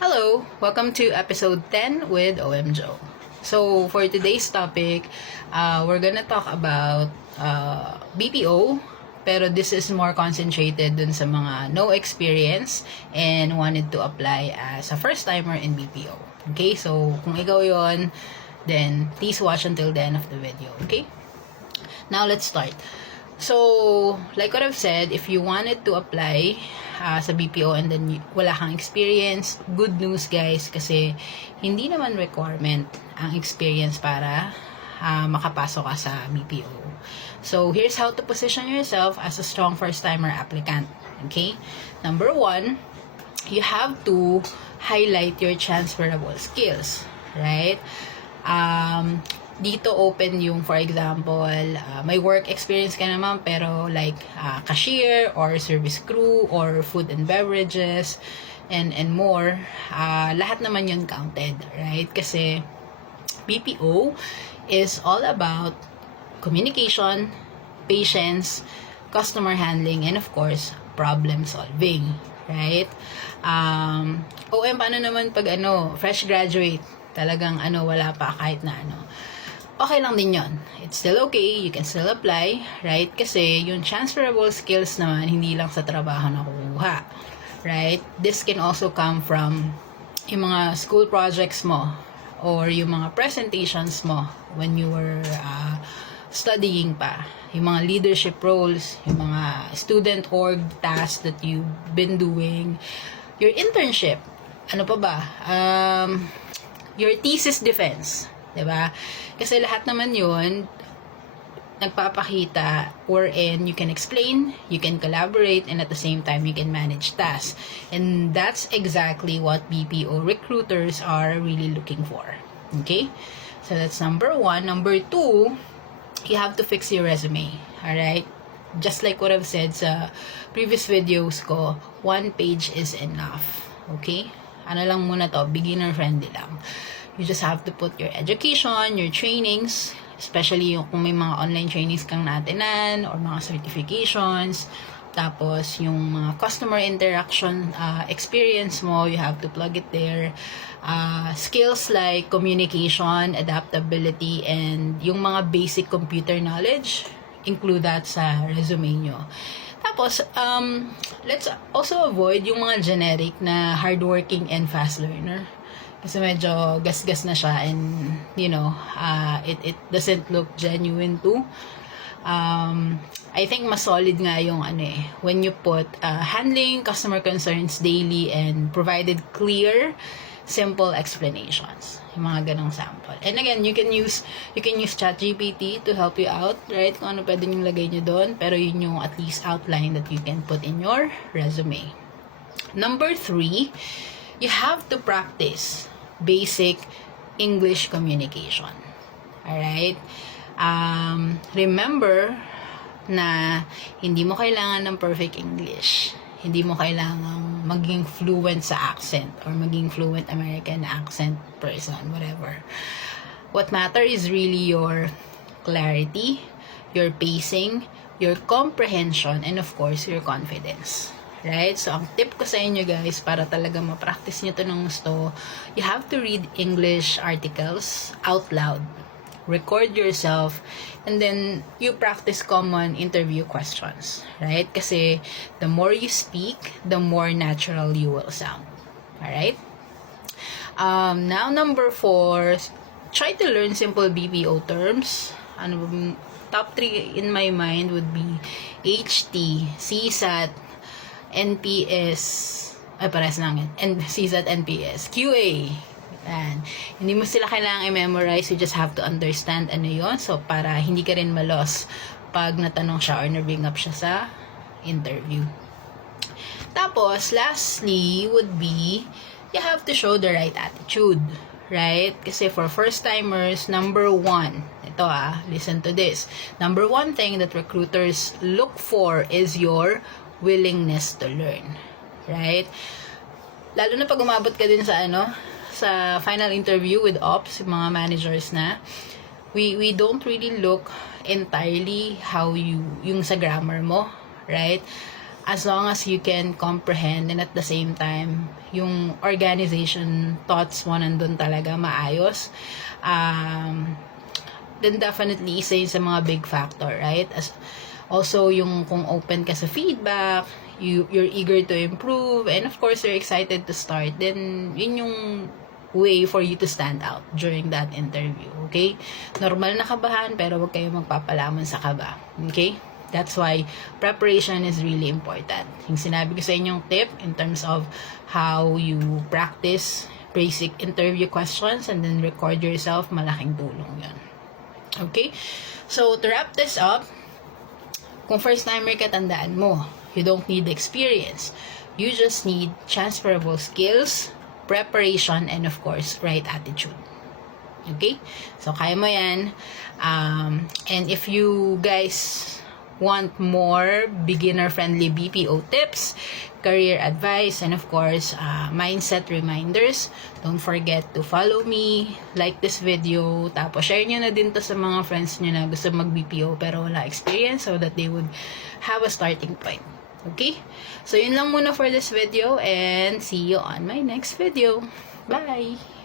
Hello! Welcome to episode 10 with OM Joe. So, for today's topic, we're gonna talk about BPO, pero this is more concentrated dun sa mga no experience and wanted to apply as a first-timer in BPO. Okay? So, kung ikaw yon, then please watch until the end of the video. Okay? Now, let's start. So, like what I've said, if you wanted to apply sa BPO and then wala kang experience, good news guys, kasi hindi naman requirement ang experience para makapasok ka sa BPO. So, here's how to position yourself as a strong first-timer applicant. Okay? Number 1, you have to highlight your transferable skills. Right? Dito open yung, for example, may work experience ka naman pero like cashier or service crew or food and beverages and more, lahat naman yun counted, right? Kasi BPO is all about communication, patience, customer handling, and of course, problem solving, right? Paano naman pag fresh graduate, talagang wala pa kahit na okay lang din yon. It's still okay. You can still apply, right? Kasi yung transferable skills naman, hindi lang sa trabaho nakukuha, right? This can also come from yung mga school projects mo or yung mga presentations mo when you were studying pa. Yung mga leadership roles, yung mga student org tasks that you've been doing, your internship, your thesis defense, diba? Kasi lahat naman yun, nagpapakita wherein you can explain, you can collaborate, and at the same time, you can manage tasks. And that's exactly what BPO recruiters are really looking for. Okay? So that's number 1. Number 2, you have to fix your resume. Alright? Just like what I've said sa previous videos ko, 1 page is enough. Okay? Ano lang muna to, beginner friendly lang. You just have to put your education, your trainings, especially kung may mga online trainings kang naatinan or mga certifications. Tapos, yung mga customer interaction experience mo, you have to plug it there. Skills like communication, adaptability, and yung mga basic computer knowledge, include that sa resume nyo. Tapos, let's also avoid yung mga generic na hardworking and fast learner. Kasi medyo gas-gas na siya and, it doesn't look genuine too. I think mas solid nga yung when you put handling customer concerns daily and provided clear, simple explanations. Yung mga ganong sample. And again, you can use ChatGPT to help you out, right? Kung ano pwede nyo lagay nyo doon, pero yun yung at least outline that you can put in your resume. Number 3, you have to practice basic English communication. Alright? Remember na hindi mo kailangan ng perfect English. Hindi mo kailangan maging fluent sa accent or maging fluent American accent person, whatever. What matters is really your clarity, your pacing, your comprehension, and of course, your confidence. Right? So, ang tip ko sa inyo guys, para talaga ma-practice nyo to ng gusto, you have to read English articles out loud. Record yourself, and then you practice common interview questions. Right? Kasi, the more you speak, the more natural you will sound. Alright? Now, number 4, try to learn simple BPO terms. Top 3 in my mind would be HT, CSAT, NPS, pares lang yun. CSAT, NPS, QA. Yan. Hindi mo sila kailangang i-memorize, you just have to understand yon. So, para hindi ka rin malos pag natanong siya or na-bring up siya sa interview. Tapos, lastly, would be, you have to show the right attitude. Right? Kasi for first-timers, number 1, ito listen to this. Number 1 thing that recruiters look for is your willingness to learn. Right? Lalo na pag umabot ka din sa sa final interview with ops, mga managers na, we don't really look entirely how yung sa grammar mo, right? as long as you can comprehend and at the same time, yung organization thoughts mo nandun talaga maayos, then definitely isa yun sa mga big factor, right? Also, yung kung open ka sa feedback, you're eager to improve, and of course, you're excited to start, then yun yung way for you to stand out during that interview, okay? Normal na kabahan, pero huwag kayo magpapalamon sa kaba, okay? That's why preparation is really important. Yung sinabi ko sa inyong tip in terms of how you practice basic interview questions and then record yourself, malaking tulong yun. Okay? So, to wrap this up, kung first timer ka, tandaan mo, you don't need experience. You just need transferable skills, preparation, and of course, right attitude. Okay? So, kaya mo yan. And if you guys want more beginner-friendly BPO tips, career advice, and of course, mindset reminders, don't forget to follow me, like this video, tapos share nyo na din to sa mga friends nyo na gusto mag-BPO pero wala experience so that they would have a starting point. Okay? So, yun lang muna for this video and see you on my next video. Bye!